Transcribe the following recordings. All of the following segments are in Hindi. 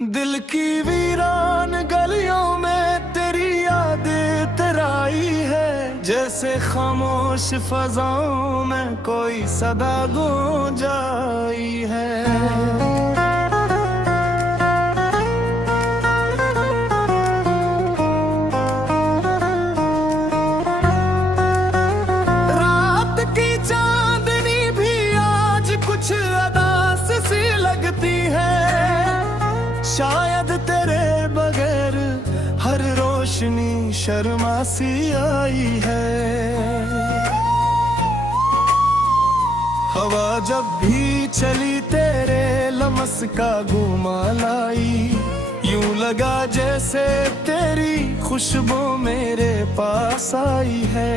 दिल की वीरान गलियों में तेरी याद तराई है, जैसे खामोश फजाओं में कोई सदा गूंज आई है। शायद तेरे बगैर हर रोशनी शर्मा सी आई है। हवा जब भी चली तेरे लमस का गुमा लाई, यूं लगा जैसे तेरी खुशबू मेरे पास आई है।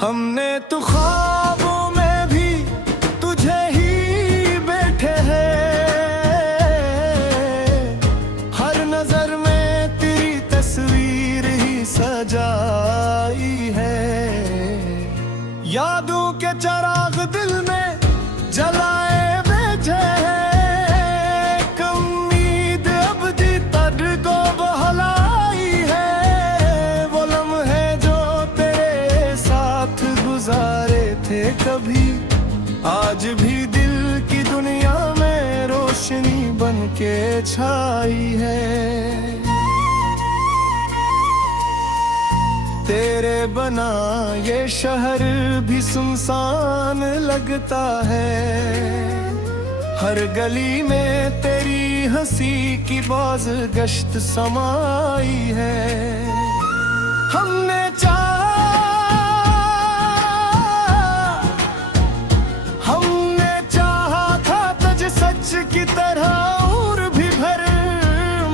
हमने तो ख्वाबों में भी तुझे ही बैठे हैं, सजाई है। यादों के चिराग दिल में जलाए बेचे हैं, उम्मीद अब जी तड़ को बहलाई है। वो लम्हे जो तेरे साथ गुजारे थे कभी, आज भी दिल की दुनिया में रोशनी बन के छाई है। तेरे बना ये शहर भी सुनसान लगता है, हर गली में तेरी हंसी की बाज गश्त समाई है। हमने चाहा था तुझ सच की तरह और भी भर,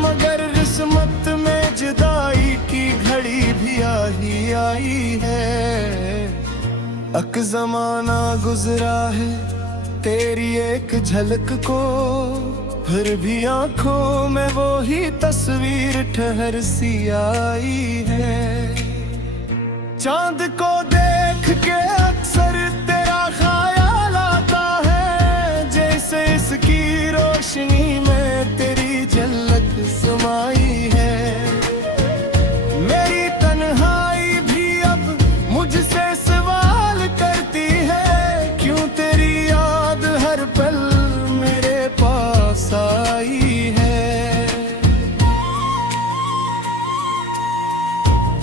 मगर किस्मत में जुदाई की घड़ी भी आई है। अक जमाना गुजरा है तेरी एक झलक को, फिर भी आंखों में वो ही तस्वीर ठहर सी आई है। चांद को देख के अक्सर तेरा ख्याल आता है, जैसे इसकी रोशनी में तेरी झलक समाई है।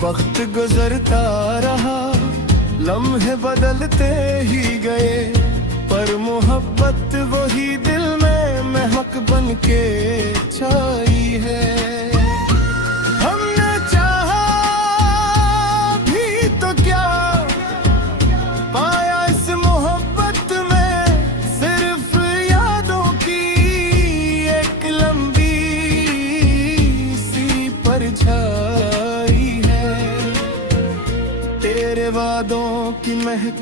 वक्त गुजरता रहा, लम्हे बदलते ही गए, पर मोहब्बत वही दिल में महक बन के छाई है। हमने चाहा भी तो क्या पाया इस मोहब्बत में, सिर्फ यादों की एक लंबी सी परछाई। तेरे वादों की महक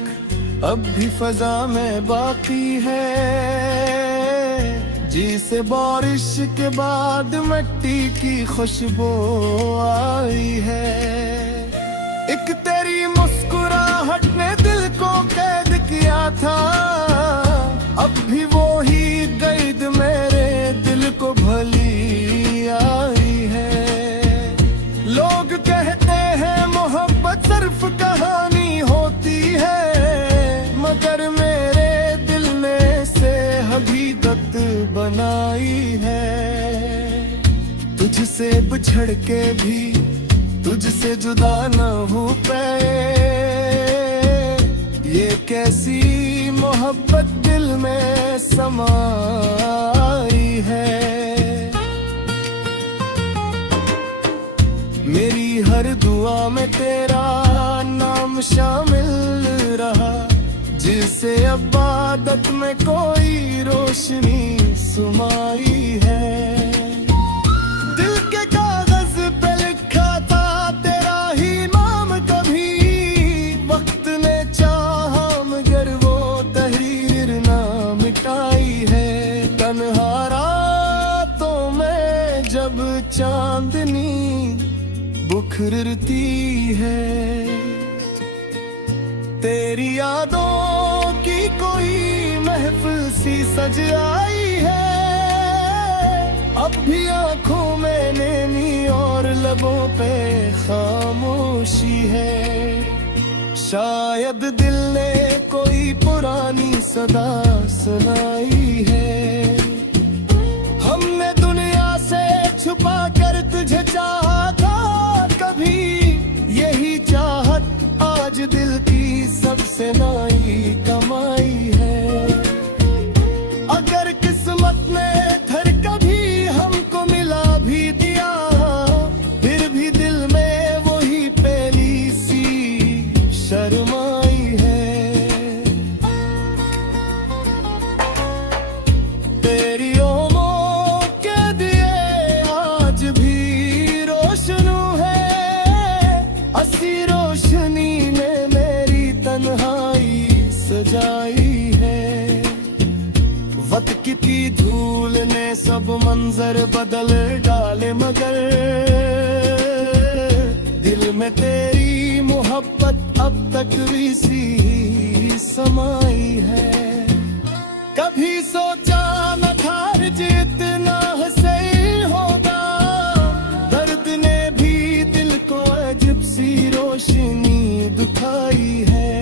अब भी फजा में बाकी है, जिसे बारिश के बाद मिट्टी की खुशबू आई है। एक तेरी मुस्कुराहट ने दिल को कैद किया था, अब भी वो ही कैद मेरे दिल को भली आई है। लोग कहते हैं मोहब्बत सिर्फ कहानी होती है, मगर मेरे दिल ने से हकीकत बनाई है। तुझसे बिछड़ के भी तुझसे जुदा न हो पाए, ये कैसी मोहब्बत दिल में समाई है। मेरी हर दुआ में तेरा नाम शामिल रहा, जिसे इबादत में कोई रोशनी सुमाई है। दिल के कागज पे लिखा था तेरा ही नाम कभी, वक्त ने चाहा मगर वो तहरीर ना मिटाई है। तन्हा रातों में जब चांदनी बुखरती है, तेरी यादों की कोई महफिल सी सज आई है। अब भी आंखों में नैनी और लबों पे खामोशी है। शायद दिल ने कोई पुरानी सदा सुनाई है। हमने दुनिया से छुपा कर तुझे चाहा था कभी, यही चाहत आज दिल की सबसे नई कमाई है। अगर किस्मत ने थर कभी हमको मिला भी दिया, फिर भी दिल में वही पहली सी शर्माई है। तेरी ओमों के दिए आज भी रोशनू है, अस्सी रोशनी ने मेरी तन्हाई सजाई है। वक्त की धूल ने सब मंजर बदल डाले, मगर दिल में तेरी मोहब्बत अब तक भी सी समाई है। कभी सोचा न था जितना हसीन होगा, दर्द ने भी दिल को अजब सी रोशनी दिखाई है।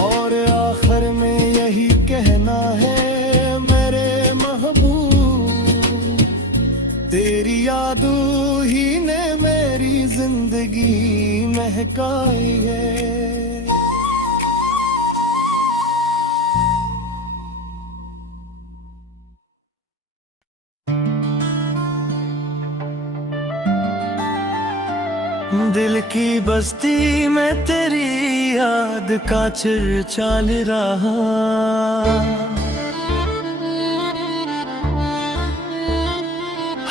और आखिर में यही कहना है मेरे महबूब, तेरी यादों ही ने मेरी जिंदगी महकाई है। दिल की बस्ती में तेरी याद का चिर चाल रहा,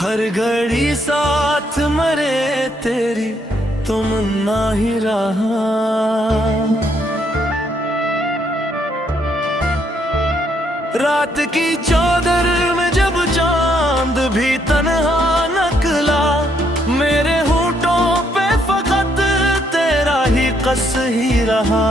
हर घड़ी साथ मरे तेरी तमन्ना ही रहा। रात की चादर में जब चांद भी तन्हा निकला, मेरे होठों पे फकत तेरा ही कस ही रहा।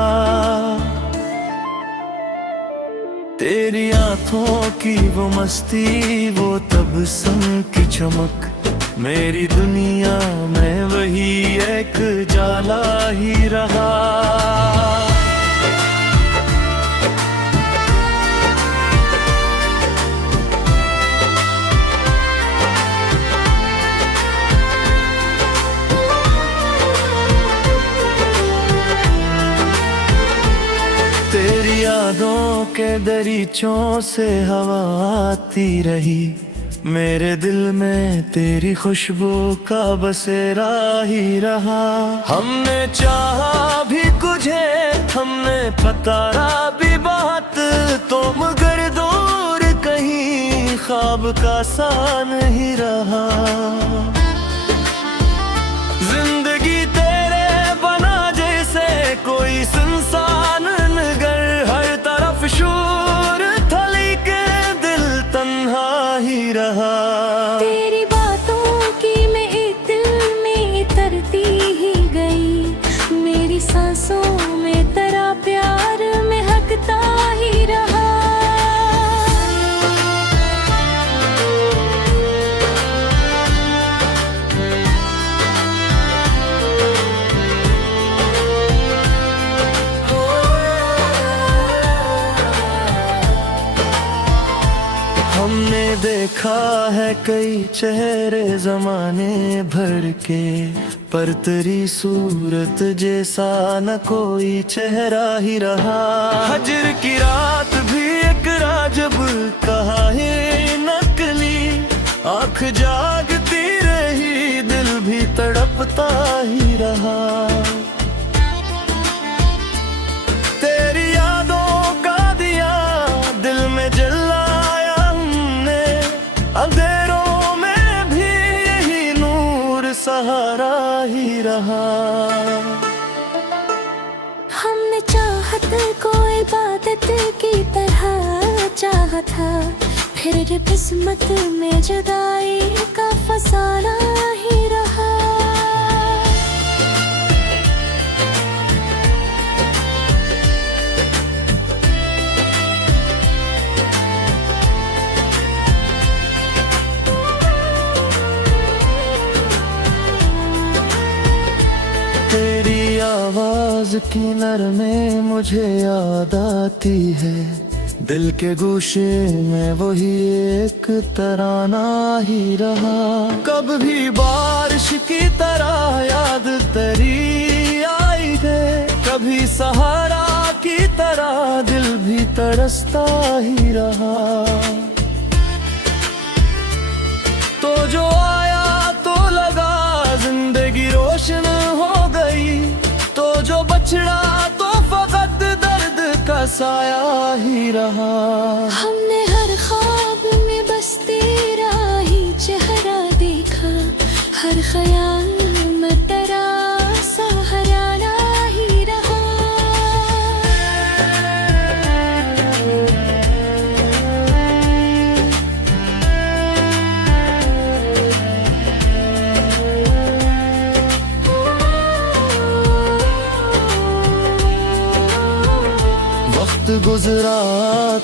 तेरी आंखों की वो मस्ती, वो तबस्सुम की चमक, मेरी दुनिया में वही एक जाला ही रहा। तेरी यादों के दरीचों से हवा आती रही, मेरे दिल में तेरी खुशबू का बसेरा ही रहा। हमने चाहा भी तुझे, हमने पतारा भी बात, तो मगर दूर कहीं ख्वाब का सा नहीं रहा। जिंदगी तेरे बना जैसे कोई सुनसान नगर, हर तरफ शोर था लेकिन दिल तन्हा ही रहा। तेरी बातों की मैं एक दिल में तरती ही गई, मेरी सांसों में तेरा प्यार महकता ही रहा। हमने देखा है कई चेहरे जमाने भर के, पर तेरी सूरत जैसा न कोई चेहरा ही रहा। हजर की रात भी एक राजब कहा है नकली, आँख जागती रही दिल भी तड़पता ही रहा। तेरी यादों का दिया दिल में जलाया हमने, अंधेरों में भी यही नूर सहारा ही रहा। हमने चाहत को इबादत की तरह चाहा था, फिर किस्मत में जुदाई का फसाना ही रहा। आवाज की नरमे मुझे याद आती है, दिल के गोशे में वही एक तराना ही रहा। कब भी बारिश की तरह याद तेरी आई है, कभी सहारा की तरह दिल भी तरसता ही रहा। तो जो आया तो लगा जिंदगी रोशन हो गई, तो जो बछड़ा तो फकत दर्द का साया ही रहा। हमने हर ख्वाब में बस तेरा ही चेहरा देखा, हर ख्याल में तेरा सहारा ही रहा। वक्त गुजरा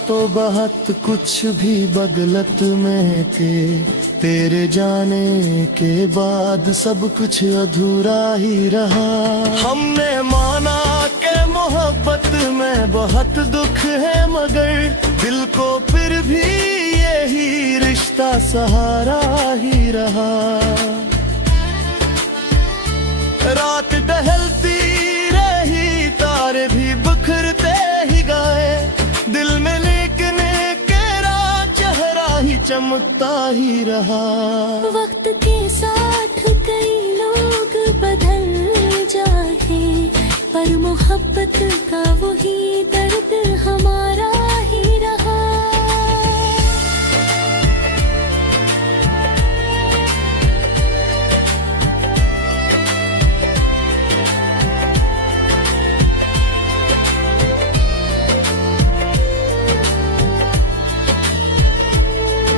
तो बहुत कुछ भी बदलत में थे, तेरे जाने के बाद सब कुछ अधूरा ही रहा। हमने माना कि मोहब्बत में बहुत दुख है, मगर दिल को फिर भी यही रिश्ता सहारा ही रहा। रात टहलती रही, तारे भी बिखरते ही गए, दिल में लेकिन तेरा चेहरा ही चमकता ही रहा। वक्त के साथ कई लोग बदल जाए, पर मोहब्बत का वही दर्द हमारा ही रहा।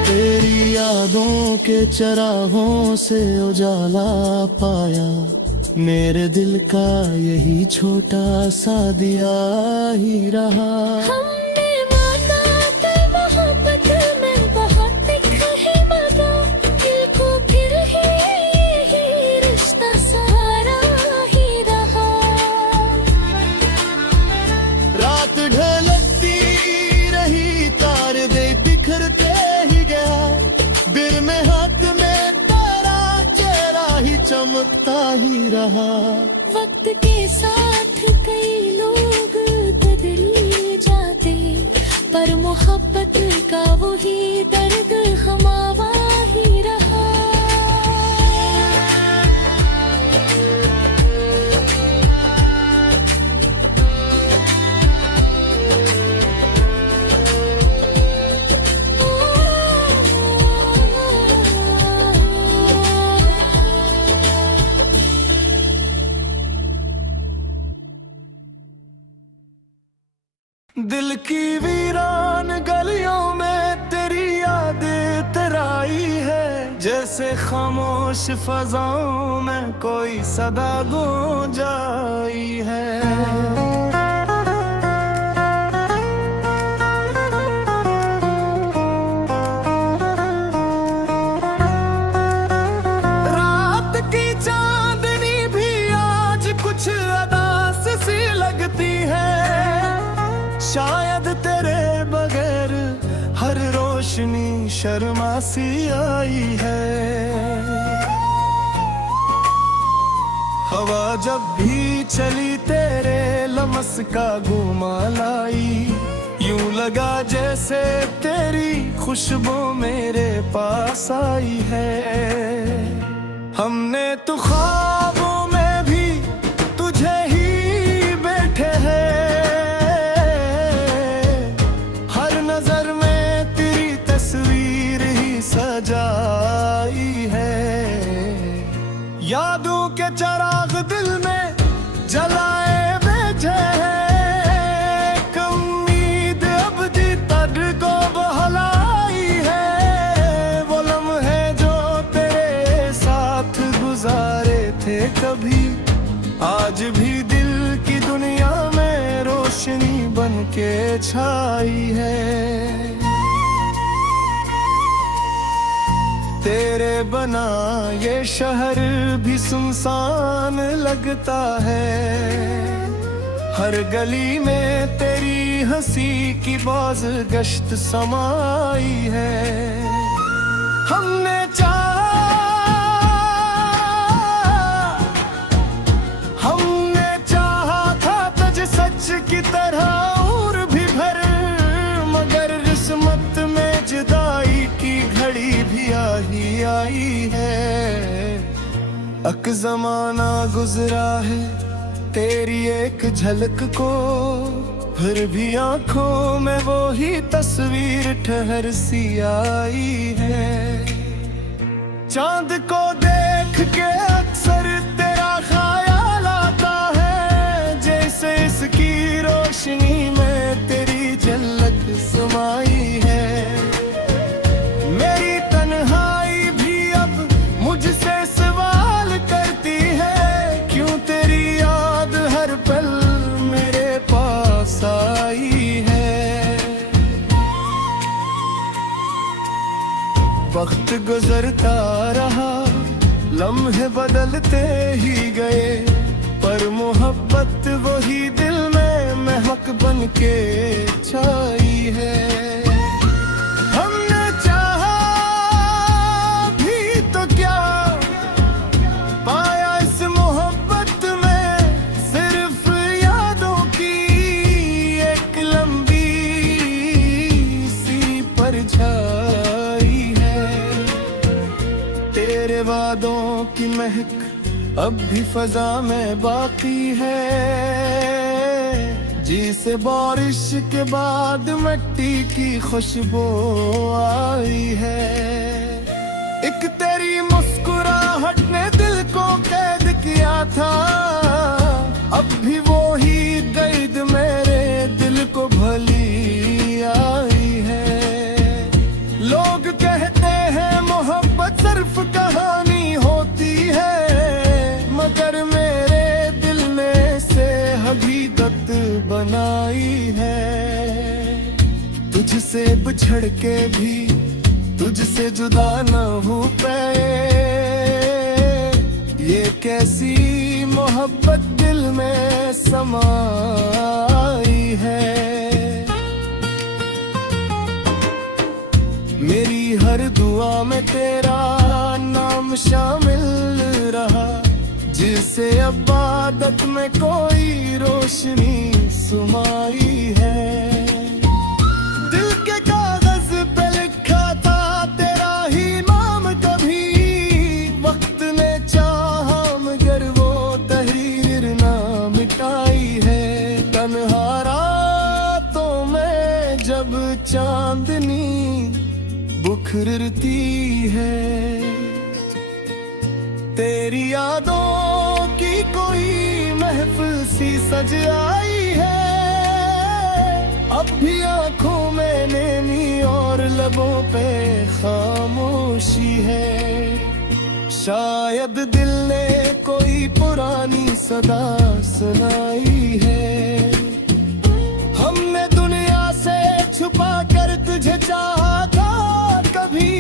तेरी यादों के चरागों से उजाला पाया, मेरे दिल का यही छोटा सा दिया ही रहा। हमने माना तो मोहब्बत में बहुत दिख है, मगर दिल को फिर ही यही रिश्ता सहारा ही रहा। रात ढलती रही, तारे दे बिखरते ही गया, दिल में हाथ में तेरा चेहरा ही चमकता ही रहा। वक्त के साथ कई लोग बदल जाते, पर मोहब्बत का वही दर्द हमारा ही रहा। दिल की वीरान गलियों में तेरी याद तराई है, जैसे खामोश फजाओं में कोई सदा गूंजाई है। रात की चांदनी भी आज कुछ अदास सी लगती है, शायद तेरे बगैर हर रोशनी शर्मा सी आई है। हवा जब भी चली तेरे लमस का घुमा लाई, यूं लगा जैसे तेरी खुशबू मेरे पास आई है। हमने तो ख्वाबों में भी तुझे ही बैठे हैं, सजाई है। यादों के चराग दिल में जलाए बैठे हैं, एक उम्मीद अब जी तड़ को बहलाई है। वो लम्हे जो तेरे साथ गुजारे थे कभी, आज भी दिल की दुनिया में रोशनी बन के छाई है। तेरे बना ये शहर भी सुनसान लगता है। हर गली में तेरी हंसी की बाज गश्त समाई है। हमने चाहा था तुझ सच की तरह और भी भर, मगर किस्मत में जुदाई की घड़ी भी आई है। अक जमाना गुजरा है तेरी एक झलक को, फिर भी आंखों में वो ही तस्वीर ठहर सी आई है। चांद को देख के अक्सर तेरा ख्याल आता है, जैसे इसकी रोशनी में तेरी झलक समाई है। मेरी तन्हाई भी अब मुझसे सवाल करती है, क्यों तेरी याद हर पल मेरे पास आई है। वक्त गुजरता रहा, लम्हे बदलते ही गए, पर मोहब्बत वही दिल में महक बन के छाई है। हमने चाहा भी तो क्या पाया इस मोहब्बत में, सिर्फ यादों की एक लंबी सी परछाई है। तेरे वादों की महक अब भी फजा में बाकी है, जिसे बारिश के बाद मिट्टी की खुशबू आई है। एक तेरी मुस्कुराहट ने दिल को कैद किया था, अब भी वो ही कैद मेरे दिल को भली आई है। लोग कहते हैं मोहब्बत सिर्फ कहानी होती है, मगर मेरे दिल ने से हकीकत बनाई है। तुझसे बिछड़ के भी तुझसे जुदा न हो पाए, ये कैसी मोहब्बत दिल में समाई है। मेरी हर दुआ में तेरा नाम शामिल रहा, जिसे इबादत में कोई रोशनी सुमाई है। दिल के कागज पे लिखा था तेरा ही नाम कभी, वक्त ने चाहा मगर वो तहरीर ना मिटाई है। तन्हा रातों में जब चांदनी बुखरती है, तेरी यादों की कोई महफिल सी सज आई है। अब भी आंखों में नैनी और लबों पे खामोशी है। शायद दिल ने कोई पुरानी सदा सुनाई है। हमने दुनिया से छुपा कर तुझे चाहा था कभी,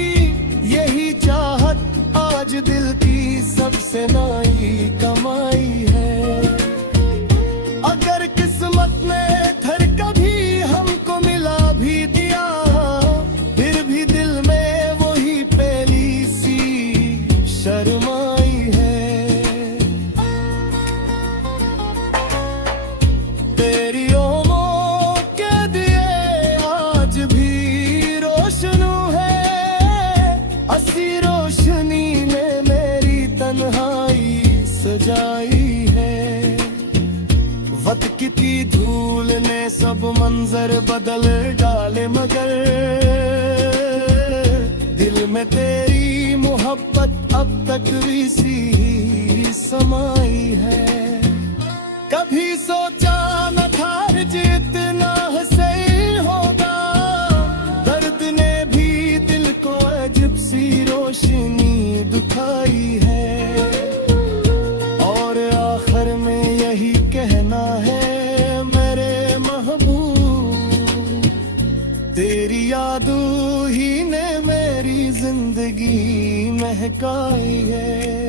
यही चाहत आज दिल की सबसे नई कमाई है। अगर किस्मत में थर कभी हमको मिला भी दिया, फिर भी दिल में वही पहली सी शर्माई है। तेरी ओमों के दिए आज भी रोशन है, असी रोशनी ने मेरी तन्हाई सजाई है। वक्त की धूल ने सब मंजर बदल डाले, मगर दिल में तेरी मोहब्बत अब तक भी सी समाई है। कभी सोचा न था जितना हसीन होगा, दर्द ने भी दिल को अजब सी रोशनी दिखाई है। और आखिर में यही कहना है मेरे महबूब, तेरी यादों ही ने मेरी जिंदगी महकाई है।